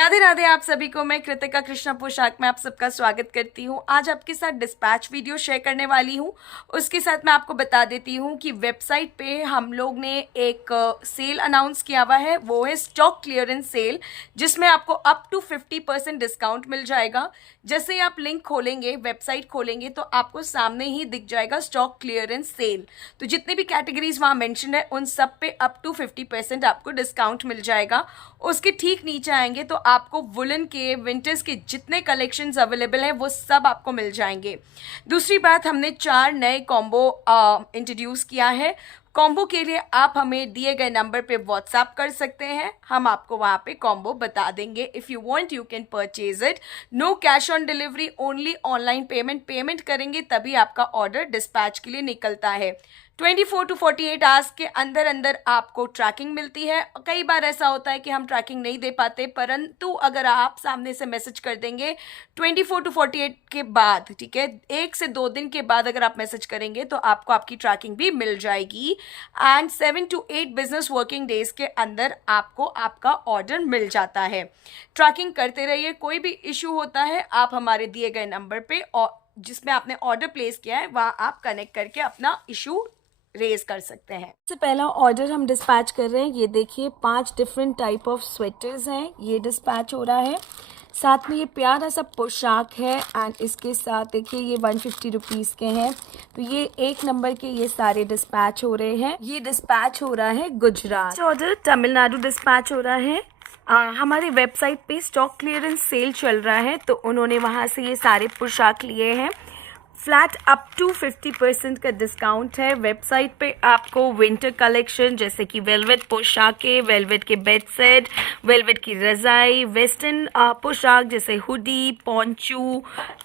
राधे राधे। आप सभी को मैं कृतिका कृष्णा पोशाक में आप सबका स्वागत करती हूँ। आज आपके साथ डिस्पैच वीडियो शेयर करने वाली हूँ। उसके साथ मैं आपको बता देती हूँ कि वेबसाइट पे हम लोग ने एक सेल अनाउंस किया हुआ है, वो है स्टॉक क्लियरेंस सेल, जिसमें आपको अप टू 50% डिस्काउंट मिल जाएगा। जैसे ही आप लिंक खोलेंगे, वेबसाइट खोलेंगे, तो आपको सामने ही दिख जाएगा स्टॉक क्लियरेंस सेल। तो जितनी भी कैटेगरीज वहाँ मेंशन है उन सब पे अप टू 50% आपको डिस्काउंट मिल जाएगा। उसके ठीक नीचे आएंगे तो आपको वुलन के, विंटर्स के जितने कलेक्शंस अवेलेबल हैं वो सब आपको मिल जाएंगे। दूसरी बात, हमने 4 नए कॉम्बो इंट्रोड्यूस किया है। कॉम्बो के लिए आप हमें दिए गए नंबर पे व्हाट्सएप कर सकते हैं, हम आपको वहाँ पे कॉम्बो बता देंगे। If you want you can purchase it. No cash on delivery, only online payment करेंगे तभी आपका ऑर्डर डिस्पैच के लिए निकलता है। 24 to 48 आवर्स के अंदर अंदर आपको ट्रैकिंग मिलती है। कई बार ऐसा होता है कि हम ट्रैकिंग नहीं दे पाते, परंतु अगर आप सामने से मैसेज कर देंगे 24 to 48 के बाद, ठीक है, 1 से 2 दिन के बाद अगर आप मैसेज करेंगे तो आपको आपकी ट्रैकिंग भी मिल जाएगी। And 7 to 8 business working days के अंदर आपको आपका ऑर्डर मिल जाता है। ट्रैकिंग करते रहिए, कोई भी इशू होता है आप हमारे दिए गए नंबर पे और जिसमें आपने ऑर्डर प्लेस किया है वहाँ आप कनेक्ट करके अपना इशू रेज कर सकते हैं। सबसे पहला ऑर्डर हम डिस्पैच कर रहे हैं। ये देखिए 5 डिफरेंट टाइप ऑफ स्वेटर्स हैं, ये डिस्पैच हो रहा है। साथ में ये प्यारा सा पोशाक है एंड इसके साथ देखिए ये 150 रुपीज़ के हैं। तो ये 1 नंबर के ये सारे डिस्पैच हो रहे हैं। ये डिस्पैच हो रहा है गुजरात। ऑर्डर तमिलनाडु डिस्पैच हो रहा है। हमारी वेबसाइट पे स्टॉक क्लियरेंस सेल चल रहा है तो उन्होंने वहाँ से ये सारे पोशाक लिए हैं। फ्लैट अप टू 50% का डिस्काउंट है। वेबसाइट पे आपको विंटर कलेक्शन जैसे कि वेलवेट पोशाकें, वेलवेट के बेड सेट, वेलवेट की रज़ाई, वेस्टर्न पोशाक जैसे hoodie, poncho,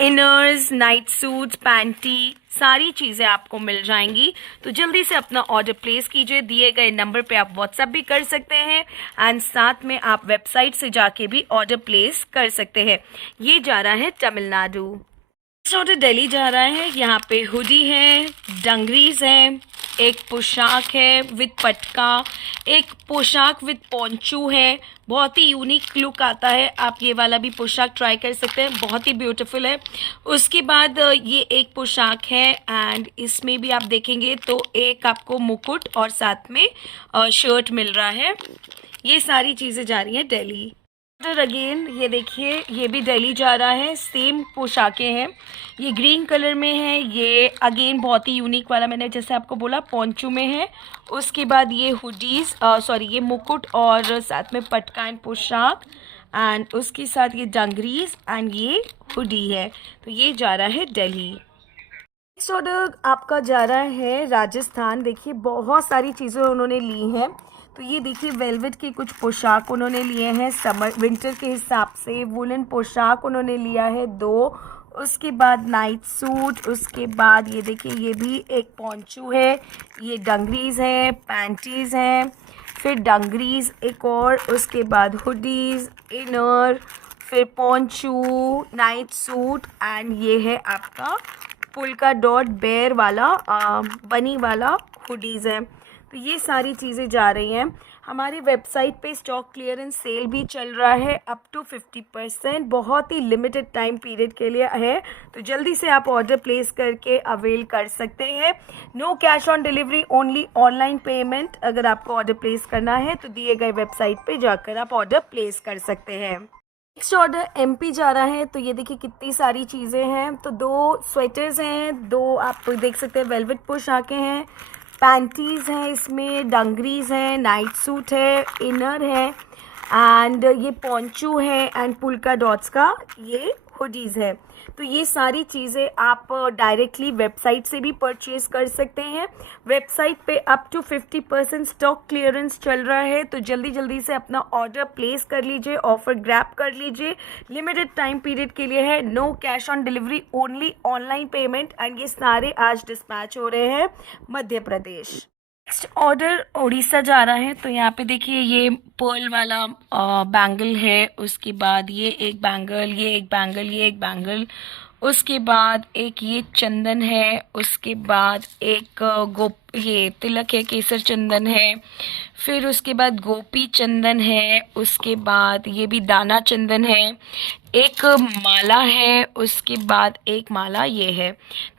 inners, night suits, panty, सारी चीज़ें आपको मिल जाएंगी। तो जल्दी से अपना ऑर्डर प्लेस कीजिए। दिए गए नंबर पे आप व्हाट्सएप भी कर सकते हैं एंड साथ में आप वेबसाइट से जाके भी ऑर्डर प्लेस कर सकते हैं। ये जा रहा है तमिलनाडु। ऑर्डर दिल्ली जा रहा है। यहाँ पे हुडी है, डंगरीज हैं, एक पोशाक है विद पटका, एक पोशाक विद पोंचू है। बहुत ही यूनिक लुक आता है, आप ये वाला भी पोशाक ट्राई कर सकते हैं, बहुत ही ब्यूटीफुल है। उसके बाद ये एक पोशाक है एंड इसमें भी आप देखेंगे तो एक आपको मुकुट और साथ में शर्ट मिल रहा है। ये सारी चीज़ें जा रही हैं दिल्ली। ऑर्डर अगेन, ये देखिए ये भी दिल्ली जा रहा है। सेम पोशाकें हैं, ये ग्रीन कलर में है। ये अगेन बहुत ही यूनिक वाला, मैंने जैसे आपको बोला पोंचू में है। उसके बाद ये हुडीज़, सॉरी ये मुकुट और साथ में पटका एंड पोशाक एंड उसके साथ ये डंगरीज एंड ये हुडी है। तो ये जा रहा है दिल्ली। नेक्स्ट ऑर्डर आपका जा रहा है राजस्थान। देखिए बहुत सारी चीज़ें उन्होंने ली हैं। तो ये देखिए वेलवेट के कुछ पोशाक उन्होंने लिए हैं समर विंटर के हिसाब से। वुलन पोशाक उन्होंने लिया है 2। उसके बाद नाइट सूट, उसके बाद ये देखिए ये भी एक पोंचू है, ये डंगरीज हैं, पैंटीज़ हैं, फिर डंगरीज एक और, उसके बाद हुडीज़, इनर, फिर पोंचू, नाइट सूट एंड ये है आपका पुल्का डॉट बेयर वाला बनी वाला हुडीज़ है। तो ये सारी चीज़ें जा रही हैं। हमारी वेबसाइट पे स्टॉक क्लियरेंस सेल भी चल रहा है अप टू 50%, बहुत ही लिमिटेड टाइम पीरियड के लिए है। तो जल्दी से आप ऑर्डर प्लेस करके अवेल कर सकते हैं। No cash on delivery, only online payment अगर आपको ऑर्डर प्लेस करना है तो दिए गए वेबसाइट पे जाकर आप ऑर्डर प्लेस कर सकते हैं। नेक्स्ट ऑर्डर एमपी जा रहा है। तो ये देखिए कितनी सारी चीज़ें हैं। तो 2 स्वेटर्स हैं, 2 आप देख सकते हैं वेलवेट पोशाकें हैं, पैंटीज़ हैं, इसमें डंगरीज हैं, नाइट सूट है, इनर है एंड ये पोंचू है एंड पुल्का डॉट्स का ये हुडीज़ है। तो ये सारी चीज़ें आप डायरेक्टली वेबसाइट से भी परचेज कर सकते हैं। वेबसाइट पे अप टू 50% स्टॉक क्लियरेंस चल रहा है तो जल्दी जल्दी से अपना ऑर्डर प्लेस कर लीजिए, ऑफर ग्रैब कर लीजिए। लिमिटेड टाइम पीरियड के लिए है। No cash on delivery, only online payment and ये सारे आज डिस्पैच हो रहे हैं मध्य प्रदेश। नेक्स्ट ऑर्डर उड़ीसा जा रहा है। तो यहाँ पे देखिए ये पर्ल वाला बैंगल है, उसके बाद ये एक बैंगल, ये एक बैंगल, ये एक बैंगल, उसके बाद एक ये चंदन है, उसके बाद एक ये तिलक है, केसर चंदन है, फिर उसके बाद गोपी चंदन है, उसके बाद ये भी दाना चंदन है, एक माला है, उसके बाद एक माला ये है।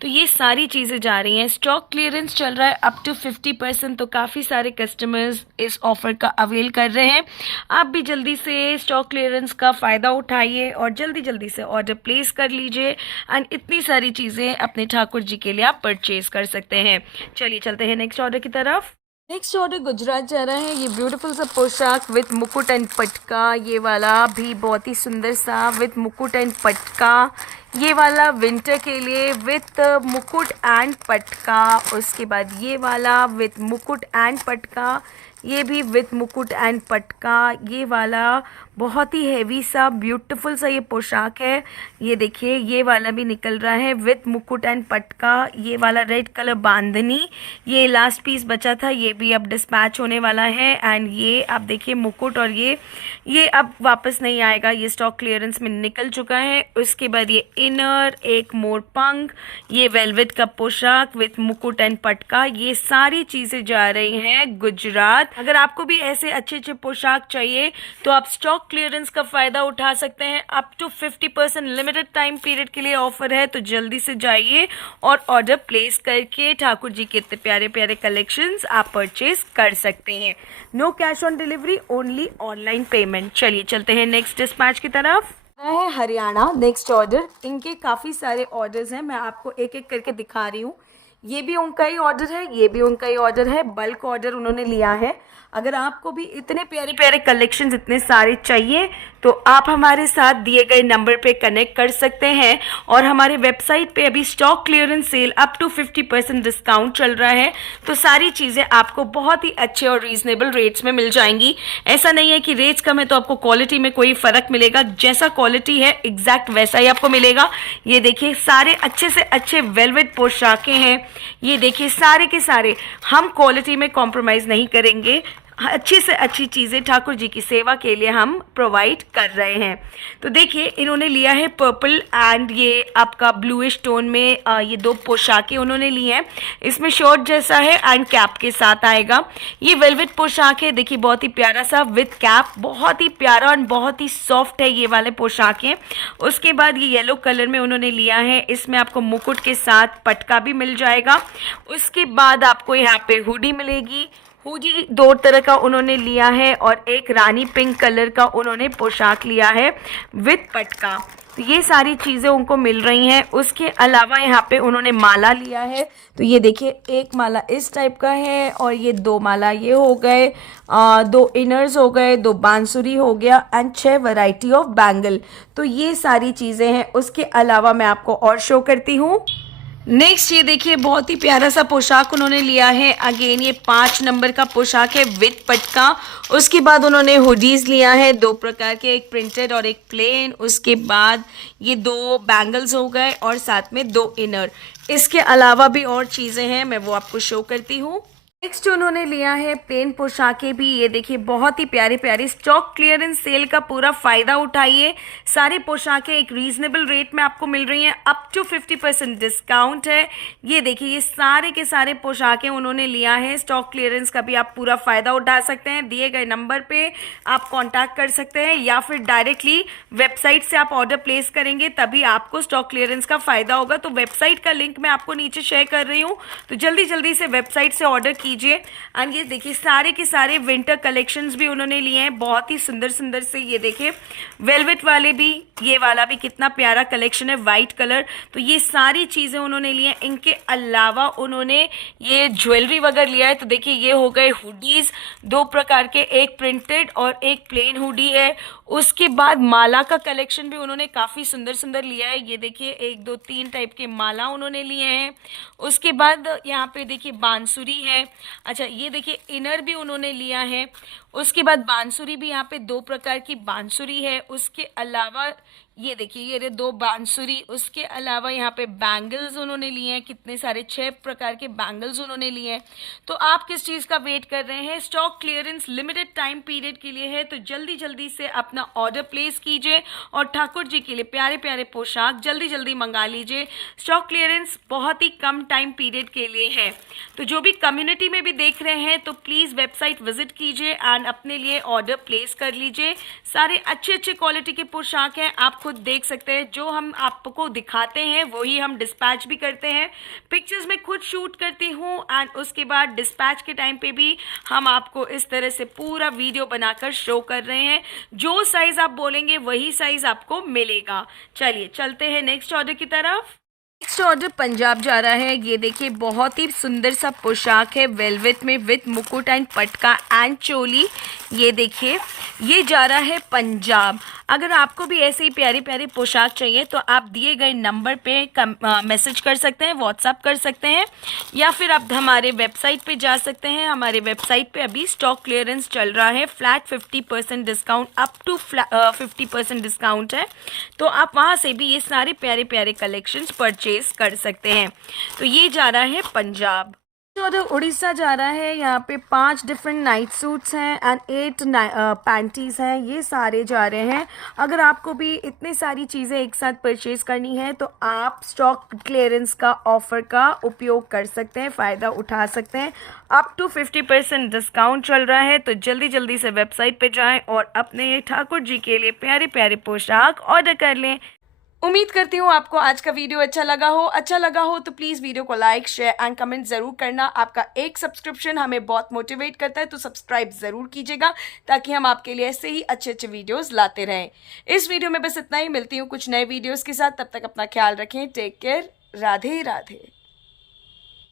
तो ये सारी चीज़ें जा रही हैं। स्टॉक क्लियरेंस चल रहा है अप टू 50%, तो काफ़ी सारे कस्टमर्स इस ऑफ़र का अवेल कर रहे हैं। आप भी जल्दी से स्टॉक क्लियरेंस का फ़ायदा उठाइए और जल्दी जल्दी से ऑर्डर प्लेस कर लीजिए एंड इतनी सारी चीज़ें अपने ठाकुर जी के लिए आप परचेज़ कर सकते हैं। चलिए चलते हैं नेक्स्ट ऑर्डर की तरफ। नेक्स्ट ऑर्डर गुजरात जा रहा है। ये ब्यूटीफुल सा पोशाक विथ मुकुट एंड पटका, ये वाला भी बहुत ही सुंदर सा विथ मुकुट एंड पटका, ये वाला विंटर के लिए विथ मुकुट एंड पटका, उसके बाद ये वाला विथ मुकुट एंड पटका, ये भी विथ मुकुट एंड पटका, ये वाला बहुत ही हैवी सा ब्यूटीफुल सा ये पोशाक है। ये देखिए ये वाला भी निकल रहा है विथ मुकुट एंड पटका, ये वाला रेड कलर बांधनी, ये लास्ट पीस बचा था, ये भी अब डिस्पैच होने वाला है एंड ये आप देखिए मुकुट और ये अब वापस नहीं आएगा, ये स्टॉक क्लियरेंस में निकल चुका है। उसके बाद ये इनर, एक मोर पंख, ये वेलवेट का पोशाक विथ मुकुट एंड पटका, ये सारी चीज़ें जा रही हैं गुजरात। अगर आपको भी ऐसे अच्छे अच्छे पोशाक चाहिए तो आप स्टॉक क्लियरेंस का फ़ायदा उठा सकते हैं। Up to 50% limited time period के लिए ऑफर है, तो जल्दी से जाइए और ऑर्डर प्लेस करके ठाकुर जी के इतने प्यारे प्यारे कलेक्शंस आप परचेज कर सकते हैं। No cash on delivery, only online payment. चलिए चलते हैं नेक्स्ट डिस्पैच की तरफ। है हरियाणा नेक्स्ट ऑर्डर। इनके काफ़ी सारे ऑर्डर्स हैं, मैं आपको एक एक करके दिखा रही हूँ। ये भी उनका ही ऑर्डर है, ये भी उनका ही ऑर्डर है, बल्क ऑर्डर उन्होंने लिया है। अगर आपको भी इतने प्यारे प्यारे कलेक्शंस इतने सारे चाहिए तो आप हमारे साथ दिए गए नंबर पे कनेक्ट कर सकते हैं। और हमारे वेबसाइट पे अभी stock clearance sale up to 50% discount चल रहा है, तो सारी चीज़ें आपको बहुत ही अच्छे और रीजनेबल रेट्स में मिल जाएंगी। ऐसा नहीं है कि रेट्स कम है तो आपको क्वालिटी में कोई फ़र्क मिलेगा, जैसा क्वालिटी है एग्जैक्ट वैसा ही आपको मिलेगा। ये देखिए सारे अच्छे से अच्छे वेलवेट पोशाकें हैं, ये देखिए सारे के सारे हम क्वालिटी में कॉम्प्रोमाइज़ नहीं करेंगे, अच्छी से अच्छी चीज़ें ठाकुर जी की सेवा के लिए हम प्रोवाइड कर रहे हैं। तो देखिए इन्होंने लिया है पर्पल एंड ये आपका ब्लूइश टोन में ये दो पोशाकें उन्होंने ली हैं। इसमें शॉर्ट जैसा है एंड कैप के साथ आएगा। ये वेलवेट पोशाक है, देखिए बहुत ही प्यारा सा विथ कैप, बहुत ही प्यारा और बहुत ही सॉफ्ट है ये वाले पोशाकें। उसके बाद ये येलो कलर में उन्होंने लिया है, इसमें आपको मुकुट के साथ पटका भी मिल जाएगा। उसके बाद आपको यहाँ पे हुडी मिलेगी, हुडी दो तरह का उन्होंने लिया है और एक रानी पिंक कलर का उन्होंने पोशाक लिया है विथ पटका। तो ये सारी चीज़ें उनको मिल रही हैं। उसके अलावा यहाँ पे उन्होंने माला लिया है, तो ये देखिए एक माला इस टाइप का है और ये दो माला ये हो गए, दो इनर्स हो गए, दो बांसुरी हो गया एंड 6 वैरायटी ऑफ बैंगल। तो ये सारी चीज़ें हैं। उसके अलावा मैं आपको और शो करती हूँ। नेक्स्ट ये देखिए बहुत ही प्यारा सा पोशाक उन्होंने लिया है। अगेन ये 5 नंबर का पोशाक है विथ पटका। उसके बाद उन्होंने हुडीज़ लिया है दो प्रकार के, एक प्रिंटेड और एक प्लेन। उसके बाद ये दो बैंगल्स हो गए और साथ में दो इनर। इसके अलावा भी और चीज़ें हैं, मैं वो आपको शो करती हूँ। नेक्स्ट उन्होंने लिया है प्लेन पोशाकें भी, ये देखिए बहुत ही प्यारी प्यारी। स्टॉक क्लियरेंस सेल का पूरा फ़ायदा उठाइए, सारी पोशाकें एक रीज़नेबल रेट में आपको मिल रही हैं, अप टू 50% डिस्काउंट है। ये देखिए ये सारे के सारे पोशाकें उन्होंने लिया है। स्टॉक क्लियरेंस का भी आप पूरा फ़ायदा उठा सकते हैं। दिए गए नंबर पे आप कॉन्टैक्ट कर सकते हैं या फिर डायरेक्टली वेबसाइट से आप ऑर्डर प्लेस करेंगे तभी आपको स्टॉक क्लियरेंस का फ़ायदा होगा। तो वेबसाइट का लिंक मैं आपको नीचे शेयर कर रही हूँ, तो जल्दी जल्दी से वेबसाइट से ऑर्डर कीजिए। एंड ये देखिए सारे के सारे विंटर कलेक्शंस भी उन्होंने लिए हैं, बहुत ही सुंदर सुंदर से। ये देखिए वेलवेट वाले भी, ये वाला भी कितना प्यारा कलेक्शन है वाइट कलर। तो ये सारी चीज़ें उन्होंने ली हैं। इनके अलावा उन्होंने ये ज्वेलरी वगैरह लिया है। तो देखिए ये हो गए हुडीज़ दो प्रकार के, एक प्रिंटेड और एक प्लेन हुडी है। उसके बाद माला का कलेक्शन भी उन्होंने काफ़ी सुंदर सुंदर लिया है। ये देखिए 1 2 3 टाइप के माला उन्होंने लिए हैं। उसके बाद यहाँ पे देखिए बांसुरी है। अच्छा ये देखिए इनर भी उन्होंने लिया है। उसके बाद बांसुरी भी यहाँ पे 2 प्रकार की बांसुरी है। उसके अलावा ये देखिए ये रहे 2 बांसुरी, उसके अलावा यहाँ पे बैंगल्स उन्होंने लिए हैं, कितने सारे 6 प्रकार के बैंगल्स उन्होंने लिए हैं। तो आप किस चीज़ का वेट कर रहे हैं? Stock clearance limited time period के लिए है, तो जल्दी जल्दी से अपना ऑर्डर प्लेस कीजिए और ठाकुर जी के लिए प्यारे प्यारे पोशाक जल्दी जल्दी मंगा लीजिए। स्टॉक क्लियरेंस बहुत ही कम टाइम पीरियड के लिए है, तो जो भी कम्युनिटी में भी देख रहे हैं तो प्लीज़ वेबसाइट विजिट कीजिए एंड अपने लिए ऑर्डर प्लेस कर लीजिए। सारे अच्छे अच्छे क्वालिटी के पोशाक हैं, आप खुद देख सकते हैं। जो हम आपको दिखाते हैं वही हम डिस्पैच भी करते हैं। पिक्चर्स में खुद शूट करती हूँ एंड उसके बाद डिस्पैच के टाइम पे भी हम आपको इस तरह से पूरा वीडियो बनाकर शो कर रहे हैं। जो साइज़ आप बोलेंगे वही साइज़ आपको मिलेगा। चलिए चलते हैं नेक्स्ट ऑर्डर की तरफ। नेक्स्ट ऑर्डर पंजाब जा रहा है। ये देखिए बहुत ही सुंदर सा पोशाक है वेलवेट में विथ मुकुट एंड पटका एंड चोली। ये देखिए ये जा रहा है पंजाब। अगर आपको भी ऐसे ही प्यारी प्यारी पोशाक चाहिए तो आप दिए गए नंबर पे मैसेज कर सकते हैं, व्हाट्सअप कर सकते हैं, या फिर आप हमारे वेबसाइट पे जा सकते हैं। हमारे वेबसाइट पे अभी स्टॉक क्लियरेंस चल रहा है, flat 50% discount, up to 50% discount है, तो आप वहाँ से भी ये सारे प्यारे प्यारे कलेक्शंस परचेज कर सकते हैं। तो ये जा रहा है पंजाब। उधर उड़ीसा जा रहा है। यहाँ पे 5 डिफरेंट नाइट सूट्स हैं एंड 8 पैंटीज़ हैं, ये सारे जा रहे हैं। अगर आपको भी इतनी सारी चीज़ें एक साथ परचेज करनी है तो आप स्टॉक क्लियरेंस का ऑफ़र का उपयोग कर सकते हैं, फ़ायदा उठा सकते हैं। अप टू 50% डिस्काउंट चल रहा है, तो जल्दी जल्दी से वेबसाइट पे जाएं और अपने ठाकुर जी के लिए प्यारे प्यारे पोशाक ऑर्डर कर लें। उम्मीद करती हूँ आपको आज का वीडियो अच्छा लगा हो तो प्लीज़ वीडियो को लाइक, शेयर एंड कमेंट ज़रूर करना। आपका एक सब्सक्रिप्शन हमें बहुत मोटिवेट करता है, तो सब्सक्राइब ज़रूर कीजिएगा ताकि हम आपके लिए ऐसे ही अच्छे अच्छे वीडियोस लाते रहें। इस वीडियो में बस इतना ही, मिलती हूँ कुछ नए वीडियोस के साथ। तब तक अपना ख्याल रखें, टेक केयर, राधे राधे।